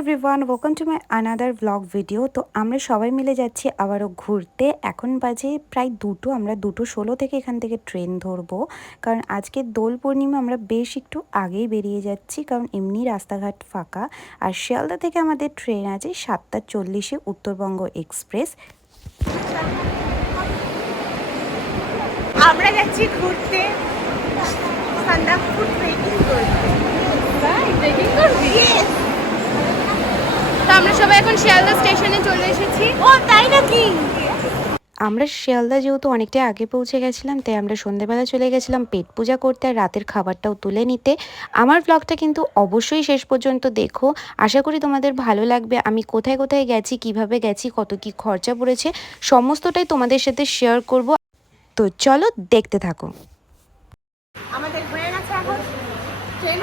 Everyone, welcome to my another blog video. তো আমরা সবাই মিলে যাচ্ছি আবারও ঘুরতে। এখন বাজে প্রায় 2টো, আমরা 2:16 থেকে এখান থেকে ট্রেন ধরবো, কারণ আজকে দোল পূর্ণিমা। আমরা বেশ একটু আগেই বেরিয়ে যাচ্ছি, কারণ এমনি রাস্তাঘাট ফাঁকা। আর শিয়ালদা থেকে আমাদের ট্রেন আছে 7:40-এ, উত্তরবঙ্গ এক্সপ্রেস। আমরা যাচ্ছি ঘুরতে, সান্দাকফু ট্রেকিং করতে। ট্রেকিং করবি? তো আমরা সবাই এখন শিয়ালদা স্টেশনে চলে এসেছি। ও তাই নাকি? আমরা শিয়ালদা যেহেতু অনেকটাই আগে পৌঁছে গেছিলাম, তাই আমরা সন্ধ্যেবেলা চলে গেছিলাম পেট পূজা করতে আর রাতের খাবারটাও তুলে নিতে। আমার ব্লগটা কিন্তু অবশ্যই শেষ পর্যন্ত দেখো, আশা করি তোমাদের ভালো লাগবে। আমি কোথায় কোথায় গেছি, কিভাবে গেছি, কত কি খরচা পড়েছে, সমস্তটাই তোমাদের সাথে শেয়ার করব। তো চলো দেখতে থাকো। আমাদের হয়ে গেছে এখন,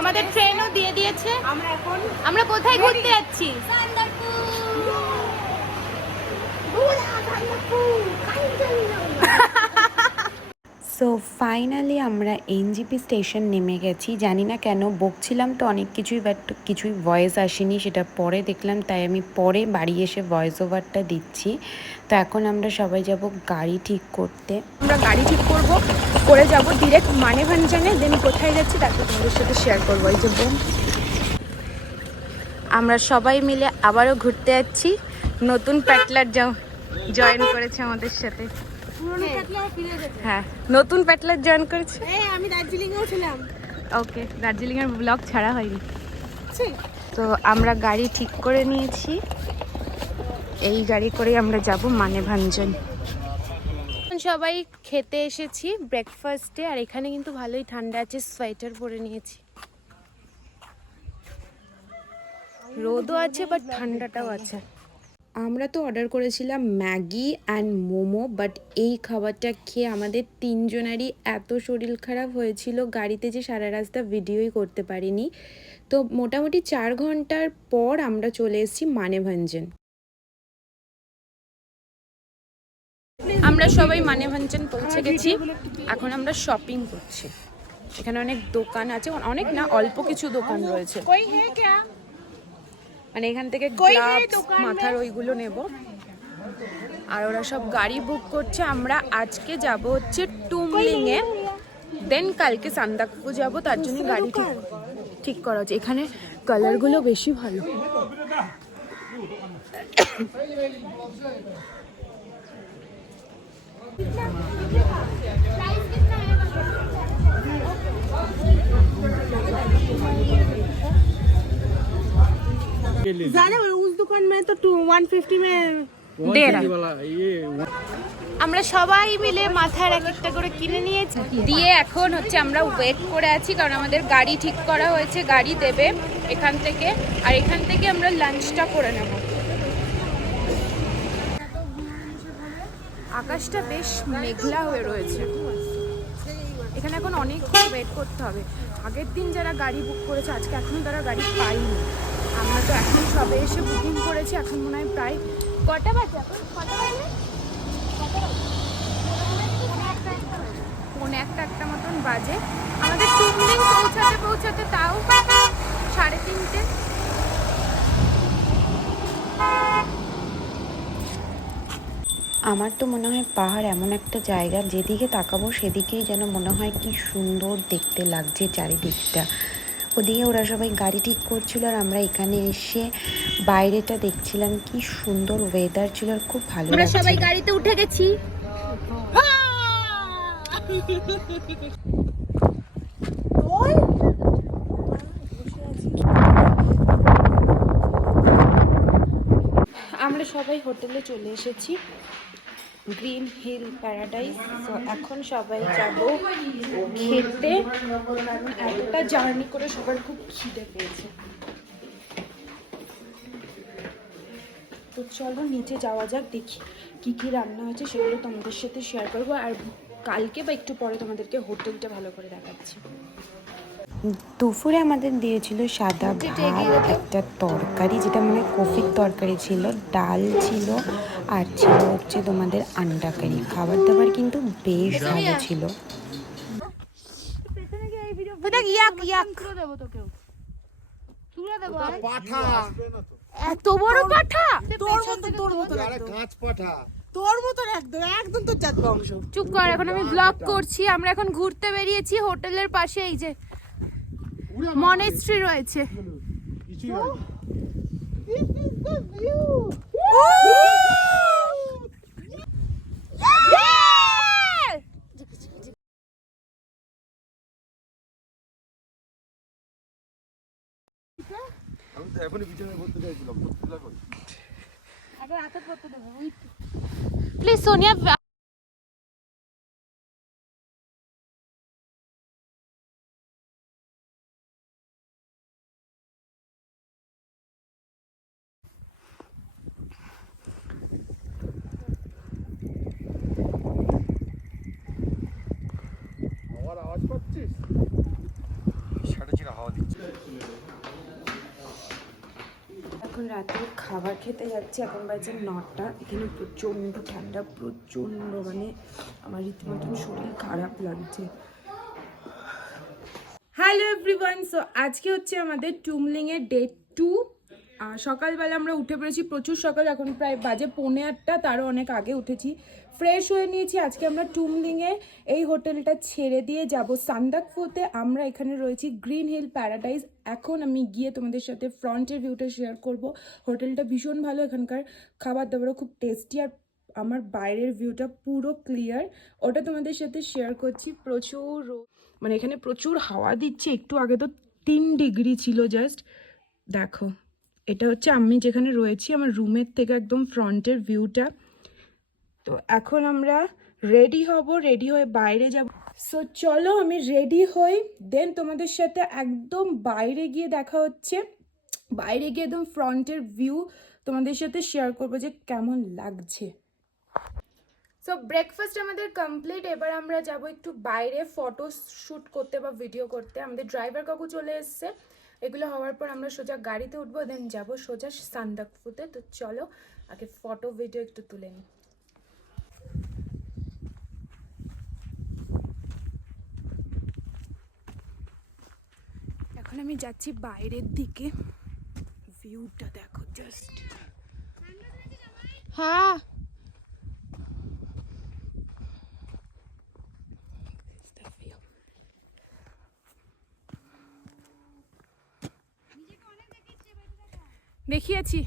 আমাদের ট্রেনও দিয়ে দিয়েছে। আমরা কোথায় ঘুরতে যাচ্ছি? সো ফাইনালি আমরা এনজিপি স্টেশন নেমে গেছি। জানি না কেন বকছিলাম তো অনেক কিছুই, বাট কিছুই ভয়েস আসেনি, সেটা পরে দেখলাম, তাই আমি পরে বাড়ি এসে ভয়েস ওভারটা দিচ্ছি। তো এখন আমরা সবাই যাব গাড়ি ঠিক করতে। আমরা গাড়ি ঠিক করে যাব ডিরেক্ট মানেভাঞ্জনে। দেন কোথায় যাচ্ছি তারপর তোমাদের সাথে শেয়ার করবো। এই যে বোন, আমরা সবাই মিলে আবারও ঘুরতে যাচ্ছি। নতুন প্যাটলার জয়েন করেছে আমাদের সাথে। হ্যাঁ, নতুন প্যাটলার জয়েন করেছে। আমি দার্জিলিংয়েও ছিলাম। ওকে, দার্জিলিংয়ের ব্লগ ছাড়া হয়নি। তো আমরা গাড়ি ঠিক করে নিয়েছি, এই গাড়ি করেই আমরা যাব মানেভাঞ্জন। সবাই খেতে এসেছি ব্রেকফাস্টে, আর এখানে কিন্তু ভালোই ঠান্ডা আছে, সোয়েটার পরে নিয়েছি। রোদও আছে বাট ঠান্ডাটাও আছে। আমরা তো অর্ডার করেছিলাম ম্যাগি অ্যান্ড মোমো, বাট এই খাবারটা খেয়ে আমাদের তিনজনেরই এত শরীর খারাপ হয়েছিল গাড়িতে যে সারা রাস্তা ভিডিওই করতে পারিনি। তো মোটামুটি 4 ঘন্টার পর আমরা চলে এসেছি মানেভাঞ্জন। আমরা সবাই মানেভাঞ্জন পৌঁছে গেছি, এখন আমরা শপিং করছি। এখানে অনেক দোকান আছে, অনেক না অল্প কিছু দোকান রয়েছে। মানে এখান থেকে গ্লাভস, মাথার ওইগুলো নেব। আর ওরা সব গাড়ি বুক করছে। আমরা আজকে যাব হচ্ছে টুমলিংয়ে, দেন কালকে সান্দাকফু যাব, তার জন্য গাড়ি ঠিক করা হচ্ছে। এখানে কালারগুলো বেশি ভালো। उस दुकान में तो 150 में আমরা সবাই মিলে মাথার এক একটা করে কিনে নিয়েছি, দিয়ে এখন হচ্ছে আমরা ওয়েট করে আছি, কারণ আমাদের গাড়ি ঠিক করা হয়েছে, গাড়ি দেবে এখান থেকে, আর এখান থেকে আমরা লাঞ্চটা করে নেব। আকাশটা বেশ মেঘলা হয়ে রয়েছে, এখানে এখন অনেকক্ষণ ওয়েট করতে হবে। আগের দিন যারা গাড়ি বুক করেছে আজকে এখনো তারা গাড়ি পায়নি। আমরা তো এখন সবে এসে বুকিং করেছি, এখন মনে হয় প্রায় কটা বাজে? এখন কটা বাজে? পৌনে একটা মতন বাজে। আমাদের টুমলিং পৌঁছাতে তাও 3:30। আমার তো মনে হয় পাহাড় এমন একটা জায়গা, যেদিকে তাকাবো সেদিকেই যেন মনে হয় কি সুন্দর দেখতে লাগছে চারিদিকটা। ওদিকে ওরা সবাই গাড়ি ঠিক করছিল, আর আমরা এখানে এসে বাইরেটা দেখছিলাম, কি সুন্দর ওয়েদার ছিল, আর খুব ভালো আমরা লাগছিল। সবাই গাড়িতে উঠে গেছি। আমরা সবাই হোটেলে চলে এসেছি, গ্রিন হিল প্যারাডাইস। তো এখন সবাই যাব খেতে, কারণ এতটা জার্নি করে সবার খুব খিদে পেয়েছে। তো চলো নিচে যাওয়া যাক, দেখি কি কি রান্না হয়েছে, সেগুলো তোমাদের সাথে শেয়ার করবো। আর কালকে বা একটু পরে তোমাদেরকে হোটেলটা ভালো করে দেখাচ্ছি। দুপুরে আমাদের দিয়েছিল সাদা ভাত, একটা তরকারি যেটা মানে কফির তরকারি ছিল, ডাল ছিল, আর ছিল হচ্ছে তোমাদের আন্ডা কারি। খাবার দাবার কিন্তু বেশ ভালো ছিল। পাঠা এত বড় পাঠা? তোর মতো আরে কাঁচ পাঠা। তোর মতো একদম একদম তোর জাত বংশ। চুপ কর, এখন আমি ব্লগ করছি। আমরা এখন ঘুরতে বেরিয়েছি হোটেলের পাশে। এই যে মনেস্ট্রি রয়েছে। কিছুই হয়নি। আমি তো এখনই বিছানায় পড়তে চাইছিলাম, পড়তে লাগো। প্লিজ সোনিয়া, হাওয়ার আওয়াজ পাচ্ছিস? সাড়ে চিরা হাওয়া দিচ্ছে। এখন রাতে খাবার খেতে যাচ্ছি। এখন বাজে 9টা। এখানে প্রচণ্ড ঠান্ডা, প্রচণ্ড, মানে আমার রীতিমতন শরীর খারাপ লাগছে। হ্যালো এভরিওয়ান, সো আজকে হচ্ছে আমাদের টুমলিংয়ের ডে 2। সকালবেলা আমরা উঠে পড়েছি প্রচুর সকাল, এখন প্রায় বাজে 8:45, তারও অনেক আগে উঠেছি। ফ্রেশ হয়ে নিয়েছি। আজকে আমরা টুমলিংয়ে এই হোটেলটা ছেড়ে দিয়ে যাব সান্দাকফুতে। আমরা এখানে রয়েছি গ্রিন হিল প্যারাডাইজ। এখন আমি গিয়ে তোমাদের সাথে ফ্রন্টের ভিউটা শেয়ার করব। হোটেলটা ভীষণ ভালো, এখানকার খাবার দাবারও খুব টেস্টি, আর আমার বাইরের ভিউটা পুরো ক্লিয়ার, ওটা তোমাদের সাথে শেয়ার করছি। প্রচুর, মানে এখানে প্রচুর হাওয়া দিচ্ছে। একটু আগে তো 3 ডিগ্রি ছিল জাস্ট। দেখো, এটা হচ্ছে আমি যেখানে রয়েছি, আমার রুমের থেকে একদম ফ্রন্টের ভিউটা। তো এখন আমরা রেডি হব, রেডি হয়ে বাইরে যাব। সো চলো আমি রেডি হই, দেন তোমাদের সাথে একদম বাইরে গিয়ে দেখা হচ্ছে। বাইরে গিয়ে একদম ফ্রন্টের ভিউ তোমাদের সাথে শেয়ার করবো যে কেমন লাগছে। সো ব্রেকফাস্ট আমাদের কমপ্লিট। এবার আমরা যাব একটু বাইরে ফটো শ্যুট করতে বা ভিডিও করতে। আমাদের ড্রাইভার কাকু চলে এসছে। এগুলো হওয়ার পর আমরা সোজা গাড়িতে উঠবো, দেন যাব সোজা সান্দাকফুতে। তো চলো আগে ফটো ভিডিও একটু তুলে নিই। এখন আমি যাচ্ছি বাইরের দিকে, ভিউটা দেখো জাস্ট। হ্যাঁ দেখিয়েছি।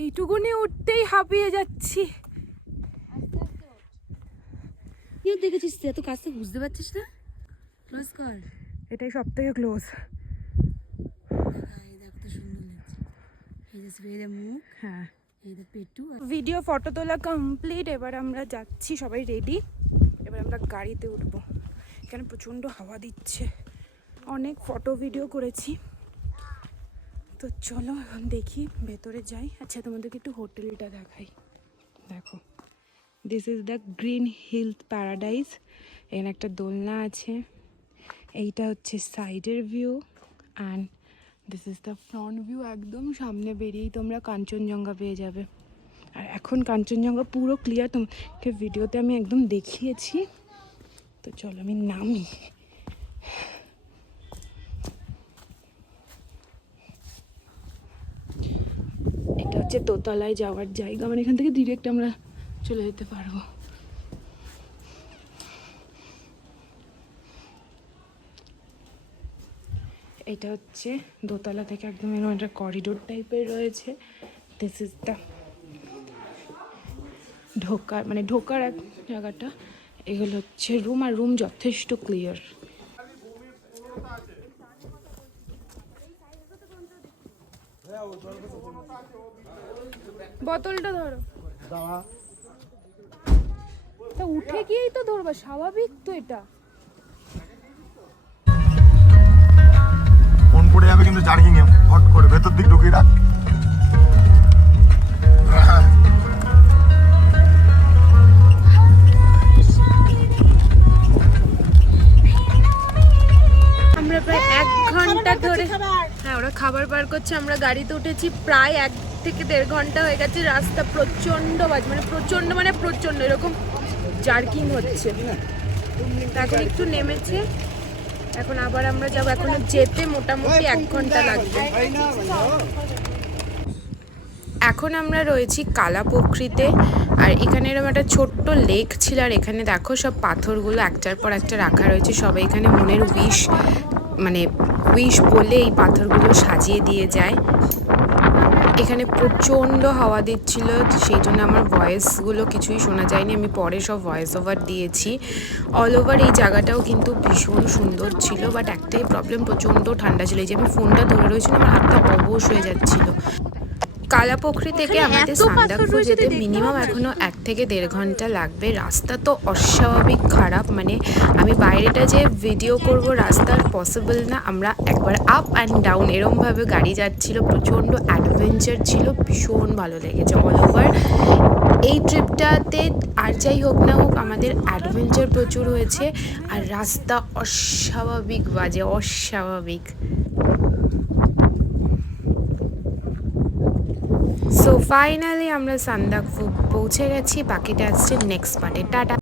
এইটুকুনি উঠতেই হাঁপিয়ে যাচ্ছি। কি দেখেছিস তুই এত কাছে, বুঝতে পারছিস না? ক্লোজ কর। এটাই সব থেকে ক্লোজ। এই দেখো তো সুন্দর লাগছে। এই যে স্প্রে মুখ, হ্যাঁ, এই যে পেটু। ভিডিও ফটো তোলা কমপ্লিট। এবার আমরা যাচ্ছি, সবাই রেডি। এবার আমরা গাড়িতে উঠবো। এখানে প্রচণ্ড হাওয়া দিচ্ছে। অনেক ফটো ভিডিও করেছি, তো চলো এখন দেখি ভেতরে যাই। আচ্ছা, তোমাদেরকে একটু হোটেলটা দেখাই। দেখো, this is the green hill paradise. এখানে একটা দোলনা আছে। এইটা হচ্ছে সাইডের view, and this is the front view. একদম সামনে বেরিয়েই তোমরা কাঞ্চনজঙ্ঘা পেয়ে যাবে। আর এখন কাঞ্চনজঙ্ঘা পুরো ক্লিয়ার, তোমাকে ভিডিওতে আমি একদম দেখিয়েছি। তো চলো আমি নামি। এটা হচ্ছে দোতলায় যাওয়ার জায়গা, মানে এখান থেকে ডিরেক্ট আমরা চলে যেতে পারবো। এটা হচ্ছে দোতলা থেকে একদম এরকম একটা করিডোর টাইপের রয়েছে। দিস ইজ দ্য ঢোকার, মানে ঢোকার এক জায়গাটা। এগুলো হচ্ছে রুম, আর রুম যথেষ্ট ক্লিয়ার। বোতলটা ধরো। তা উঠে গিয়েই তো ধরবা, স্বাভাবিক তো এটা। ফোন পড়ে যাবে কিন্তু চার্জিং এ হট করে ভেতর দিক ঢুকিয়ে রাখ। আমরা প্রায় 1 ঘন্টা ধরে, হ্যাঁ ওরা খাবার বার করছে। আমরা গাড়িতে উঠেছি, প্রায় 1 থেকে 1.5 ঘন্টা হয়ে গেছে। রাস্তা প্রচন্ড বাজ, মানে প্রচন্ড এরকম জার্কিং হচ্ছে। এখন একটু নেমেছে, এখন আবার আমরা যাবো, এখনো যেতে মোটামুটি 1 ঘন্টা লাগবে। এখন আমরা রয়েছি কালাপোখরিতে, আর এখানে এরকম একটা ছোট্ট লেক ছিল, আর এখানে দেখো সব পাথরগুলো একটার পর একটা রাখা রয়েছে। সবাই এখানে মনের উইশ বলে এই পাথরগুলো সাজিয়ে দিয়ে যায়। এখানে প্রচণ্ড হাওয়া দিচ্ছিল, সেই জন্য আমার ভয়েসগুলো কিছুই শোনা যায়নি, আমি পরে সব ভয়েস ওভার দিয়েছি। অল ওভার এই জায়গাটাও কিন্তু ভীষণ সুন্দর ছিল, বাট একটাই প্রবলেম, প্রচণ্ড ঠান্ডা ছিল। এই যে আমি ফোনটা ধরে রয়েছিলাম, আমার হাতটা অবশ হয়ে যাচ্ছিলো। কালাপোখরি থেকে আমাদের সান্দাকফু যেতে মিনিমাম এখনো 1 থেকে 1.5 ঘন্টা লাগবে। রাস্তা তো অস্বাভাবিক খারাপ, মানে আমি বাইরেটা যে ভিডিও করব রাস্তার পসিবল না। আমরা একবার আপ অ্যান্ড ডাউন এরমভাবে গাড়ি যাচ্ছিল, প্রচণ্ড অ্যাডভেঞ্চার ছিল, ভীষণ ভালো লেগেছে অল ওভার এই ট্রিপটাতে। আর যাই হোক না হোক, আমাদের অ্যাডভেঞ্চার প্রচুর হয়েছে, আর রাস্তা অস্বাভাবিক বাজে, অস্বাভাবিক। সো ফাইনালি আমরা সান্দাকফু পৌঁছে গেছি, বাকিটা আসছে নেক্সট পার্টে। টাটা।